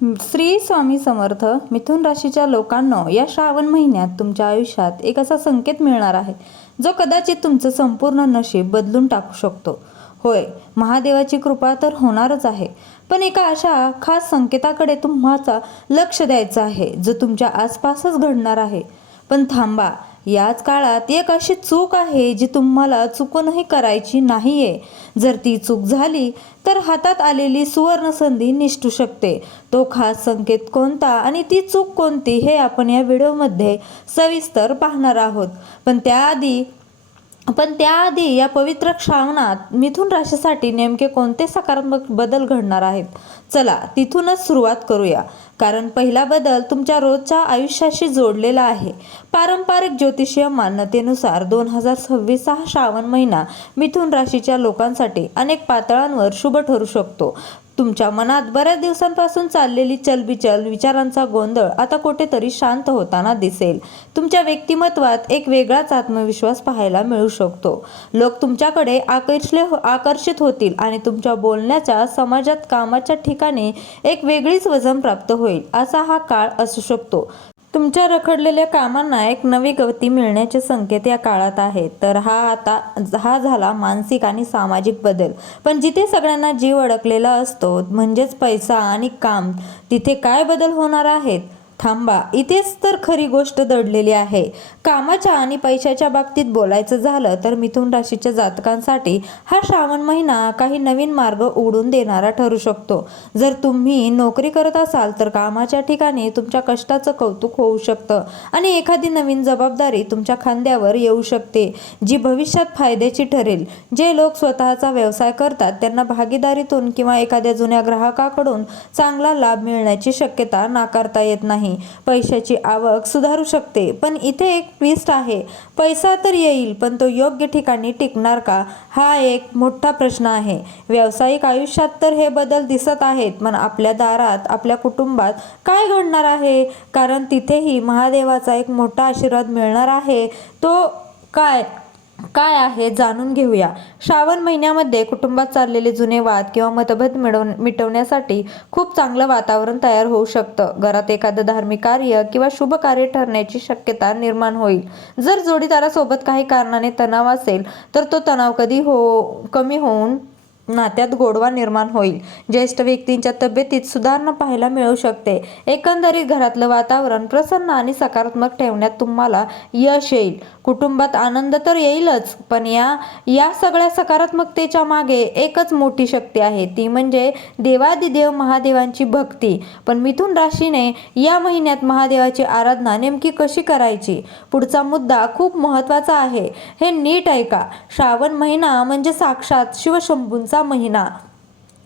श्री स्वामी समर्थ. मिथुन राशीच्या लोकांनो, या श्रावण महिन्यात तुमच्या आयुष्यात एक असा संकेत मिळणार आहे जो कदाचित तुमचं संपूर्ण नशीब बदलून टाकू शकतो. होय, महादेवाची कृपा तर होणारच आहे, पण एका अशा खास संकेताकडे तुम्हाला लक्ष द्यायचं आहे जो तुमच्या आसपासच घडणार आहे. पण थांबा, याच काळात एक अशी चूक आहे जी तुम्हाला चुकूनही करायची नाहीये. जर ती चूक झाली तर हातात आलेली सुवर्ण संधी निसटू शकते. तो खास संकेत कोणता आणि ती चूक कोणती हे आपण या व्हिडिओमध्ये सविस्तर पाहणार आहोत. पण त्याआधी या पवित्र श्रावणात मिथुन राशीसाठी नेमके कोणते सकारात्मक बदल घडणार आहेत, चला तिथूनच सुरुवात करूया. कारण पहिला बदल तुमच्या रोजच्या आयुष्याशी जोडलेला आहे. पारंपरिक ज्योतिषीय मान्यतेनुसार 2026 हा श्रावण महिना मिथुन राशीच्या लोकांसाठी अनेक पातळ्यांवर शुभ ठरू शकतो. तुमच्या मनात बऱ्याच दिवसांपासून चाललेली चलबिचल, विचारांचा गोंधळ आता कुठेतरी शांत होताना दिसेल. तुमच्या व्यक्तिमत्वात एक वेगळाच आत्मविश्वास पाहायला मिळू शकतो. लोक तुमच्याकडे आकर्षित होतील आणि तुमच्या बोलण्याच्या, समाजात, कामाच्या ठिकाणी एक वेगळीच वजन प्राप्त होईल. असा हा काळ असू शकतो. तुमच्या रखडलेल्या कामांना एक नवी गती मिळण्याचे संकेत या काळात आहेत. तर हा झाला मानसिक आणि सामाजिक बदल. पण जिथे सगळ्यांना जीव अडकलेला असतो, म्हणजेच पैसा आणि काम, तिथे काय बदल होणार आहेत? थांबा, इथेच तर खरी गोष्ट दडलेली आहे. कामाच्या आणि पैशाच्या बाबतीत बोलायचं झालं तर मिथुन राशीच्या जातकांसाठी हा श्रावण महिना काही नवीन मार्ग उघडून देणारा ठरू शकतो. जर तुम्ही नोकरी करत असाल तर कामाच्या ठिकाणी तुमच्या कष्टाचं कौतुक होऊ शकतं आणि एखादी नवीन जबाबदारी तुमच्या खांद्यावर येऊ शकते, जी भविष्यात फायद्याची ठरेल. जे लोक स्वतःचा व्यवसाय करतात त्यांना भागीदारीतून किंवा एखाद्या जुन्या ग्राहकाकडून चांगला लाभ मिळण्याची शक्यता नाकारता येत नाही. पैशाची आवक सुधारू शकते, पण इथे एक ट्विस्ट आहे. पैसा तर येईल, पण तो योग्य ठिकाणी टिकणार का, हा एक मोठा प्रश्न आहे. व्यावसायिक आयुष्यात तर हे बदल दिसत आहेत, पण आपल्या दारात, आपल्या कुटुंबात काय घडणार आहे? कारण तिथेही महादेवाचा एक मोठा आशीर्वाद मिळणार आहे. तो काय आहे जाणून घेऊया. श्रावण महिन्यामध्ये कुटुंबात चाललेले जुने वाद किंवा मतभेद मिटवण्यासाठी खूप चांगलं वातावरण तयार होऊ शकतं. घरात एखादं धार्मिक कार्य किंवा शुभ कार्य ठरण्याची शक्यता निर्माण होईल. जर जोडीदारासोबत काही कारणाने तणाव असेल तर तो तणाव कमी होऊन नात्यात गोडवा निर्माण होईल. ज्येष्ठ व्यक्तींच्या तब्येतीत सुधारणा पाहायला मिळू शकते. एकंदरीत घरातलं वातावरण प्रसन्न आणि सकारात्मक ठेवण्यात तुम्हाला यश येईल. कुटुंबात आनंद तर येईलच, पण या सगळ्या सकारात्मकतेच्या मागे एकच मोठी शक्ती आहे, ती म्हणजे देवादिदेव महादेवांची भक्ती. पण मिथुन राशीने या महिन्यात महादेवाची आराधना नेमकी कशी करायची? पुढचा मुद्दा खूप महत्त्वाचा आहे, हे नीट ऐका. श्रावण महिना म्हणजे साक्षात शिवशंभूंचा महिना.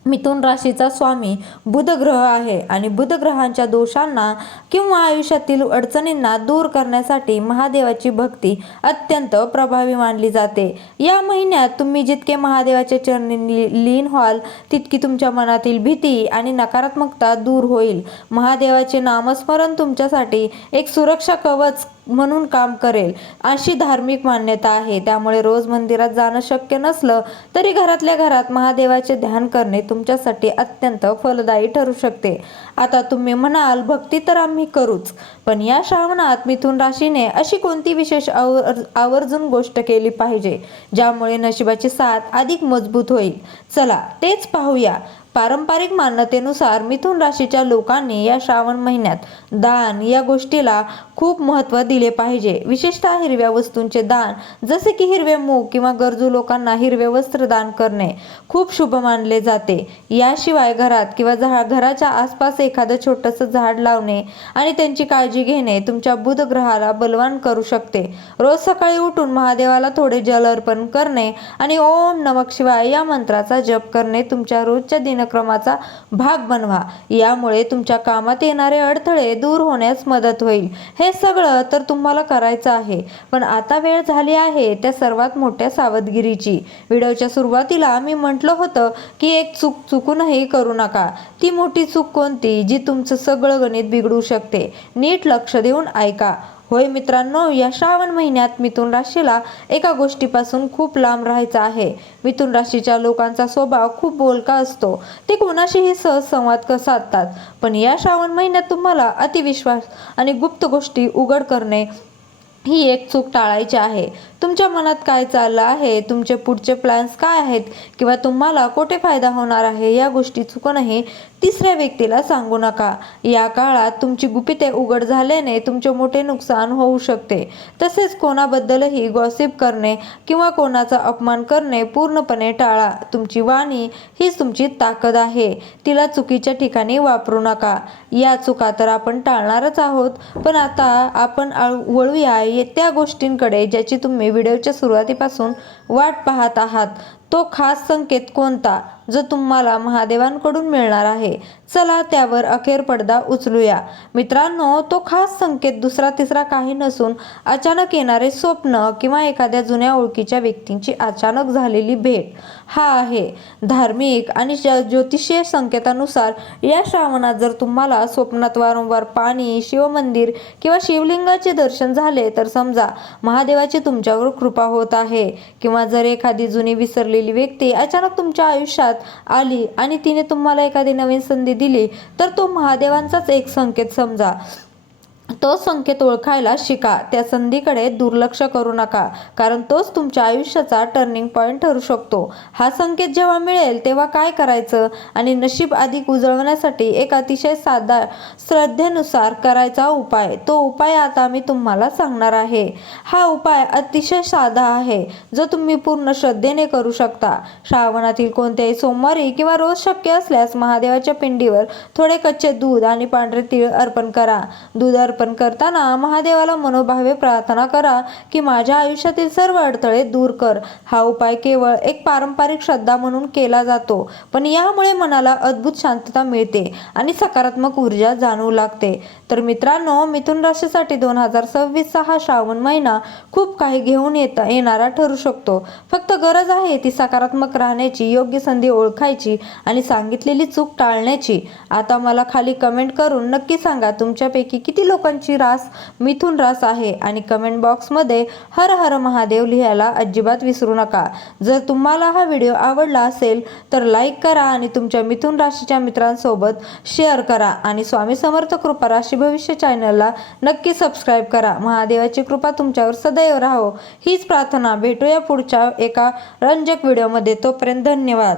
मिथुन राशीचा स्वामी बुध ग्रह आहे आणि बुध ग्रहांच्या दोषांना किंवा आयुष्यातील अडचणींना दूर करण्यासाठी महादेवाची भक्ती अत्यंत प्रभावी मानली जाते. या महिन्यात तुम्ही जितके महादेवाच्या चरणी लीन व्हाल, तितकी तुमच्या मनातील भीती आणि नकारात्मकता दूर होईल. महादेवाचे नामस्मरण तुमच्यासाठी एक सुरक्षा कवच म्हणून काम करेल, अशी धार्मिक मान्यता आहे. त्यामुळे रोज मंदिरात जाणं शक्य नसलं तरी घरातल्या घरात महादेवाचे ध्यान करणे तुमच्यासाठी अत्यंत फलदायी ठरू शकते. आता तुम्ही म्हणाल, भक्ती तर आम्ही करूच, पण या श्रावणात मिथुन राशीने अशी कोणती विशेष आवर्जून गोष्ट केली पाहिजे ज्यामुळे नशिबाची साथ अधिक मजबूत होईल? चला तेच पाहूया. पारंपरिक मान्यतेनुसार मिथुन राशीच्या लोकांनी या श्रावण महिन्यात दान या गोष्टीला खूप महत्त्व दिले पाहिजे. विशेषतः हिरव्या वस्तूंचे दान, जसे की हिरवे मूग किंवा गरजू लोकांना हिरवे वस्त्र दान करणे खूप शुभ मानले जाते. याशिवाय घरात किंवा घराच्या आसपास एखादं छोटंसं झाड लावणे आणि त्यांची काळजी घेणे तुमच्या बुध ग्रहाला बलवान करू शकते. रोज सकाळी उठून महादेवाला थोडे जल अर्पण करणे आणि ओम नमः शिवाय या मंत्राचा जप करणे तुमच्या रोजच्या दिनक्रमाचा भाग बनवा. यामुळे तुमच्या कामात येणारे अडथळे दूर होण्यास मदत होईल. हे सगळं तर तुम्हाला करायचं आहे, पण आता वेळ झाली आहे त्या सर्वात मोठ्या सावधगिरीची. व्हिडिओच्या सुरुवातीला मी म्हटलं होतं की एक चूक चुकूनही करू नका. ती मोठी चूक कोणती जी तुमचं सगळं गणित बिघडू शकते? नीट लक्ष देऊन ऐका. होय मित्रांनो, या श्रावण महिन्यात मिथुन राशीला एका गोष्टीपासून खूप लांब राहायचं आहे. मिथुन राशीच्या लोकांचा स्वभाव खूप बोलका असतो. ते कोणाशीही सहज संवाद साधतात. पण या श्रावण महिन्यात तुम्हाला अतिविश्वास आणि गुप्त गोष्टी उघड करणे ही एक चूक टाळायची आहे. तुमच्या मनात काय चाललं आहे, तुमचे पुढचे प्लॅन्स काय आहेत किंवा तुम्हाला कुठे फायदा होणार आहे, या गोष्टी चुकूनही तिसऱ्या व्यक्तीला सांगू नका. या काळात तुमची गुपिते उघड झाल्याने तुमचे मोठे नुकसान होऊ शकते. तसेच कोणाबद्दलही गॉसिप करणे किंवा कोणाचा अपमान करणे पूर्णपणे टाळा. तुमची वाणी हीच तुमची ताकद आहे. तिला चुकीच्या ठिकाणी वापरू नका. या चुका तर आपण टाळणारच आहोत, पण आता आपण वळूया त्या गोष्टींकडे ज्याची तुम्ही व्हिडिओच्या सुरुवातीपासून वाट पाहत आहात. तो खास संकेत कोणता जो तुम्हाला महादेवांकडून मिळणार आहे? चला त्यावर अखेर पडदा उचलूया. मित्रांनो, तो खास संकेत दुसरा तिसरा काही नसून अचानक येणारे स्वप्न किंवा एखाद्या जुन्या ओळखीच्या व्यक्तींची अचानक झालेली भेट हा आहे. धार्मिक आणि ज्योतिषीय संकेतानुसार या श्रावणात जर तुम्हाला स्वप्नात वारंवार पाणी, शिवमंदिर किंवा शिवलिंगाचे दर्शन झाले तर समजा महादेवाची तुमच्यावर कृपा होत आहे. किंवा जर एखादी जुनी विसरलेली व्यक्ती अचानक तुमच्या आयुष्यात आली आणि तिने तुम्हाला एखादी नवीन संधी दिली तर तो महादेवांचाच एक संकेत समजा. तो संकेत ओळखायला शिका. त्या संधीकडे दुर्लक्ष करू नका, कारण तोच तुमच्या आयुष्याचा टर्निंग पॉइंट ठरू शकतो. हा संकेत जेव्हा मिळेल तेव्हा काय करायचं आणि नशीब अधिक उजळवण्यासाठी एक अतिशय साधा श्रद्धेनुसार करायचा उपाय, तो उपाय आता मी तुम्हाला सांगणार आहे. हा उपाय अतिशय साधा आहे, जो तुम्ही पूर्ण श्रद्धेने करू शकता. श्रावणातील कोणत्याही सोमवारी किंवा रोज शक्य असल्यास महादेवाच्या पिंडीवर थोडे कच्चे दूध आणि पांढरे तीळ अर्पण करा. दूध अर्पण करताना महादेवाला मनोभावे प्रार्थना करा की माझ्या आयुष्यातील सर्व अडथळे दूर कर. हा उपाय केवळ एक पारंपरिक श्रद्धा म्हणून केला जातो, पण यामुळे मनाला अद्भुत शांतता मिळते आणि सकारात्मक ऊर्जा जाणवू लागते. तर मित्रांनो, मिथुन राशीसाठी 2026 हा श्रावण महिना खूप काही घेऊन येणारा ठरू शकतो. फक्त गरज आहे ती सकारात्मक राहण्याची, योग्य संधी ओळखायची आणि सांगितलेली चूक टाळण्याची. आता मला खाली कमेंट करून नक्की सांगा तुमच्यापैकी किती लोकांची मिथुन रास आहे आणि कमेंट बॉक्समध्ये हर हर महादेव लिहायला अजिबात विसरू नका. जर तुम्हाला हा व्हिडिओ आवडला असेल तर लाईक करा आणि तुमच्या मिथुन राशीच्या मित्रांसोबत शेअर करा आणि स्वामी समर्थ कृपा राशी भविष्य चॅनलला नक्की सबस्क्राईब करा. महादेवाची कृपा तुमच्यावर सदैव राहो हीच प्रार्थना. भेटूया पुढच्या एका रंजक व्हिडिओमध्ये. तोपर्यंत धन्यवाद.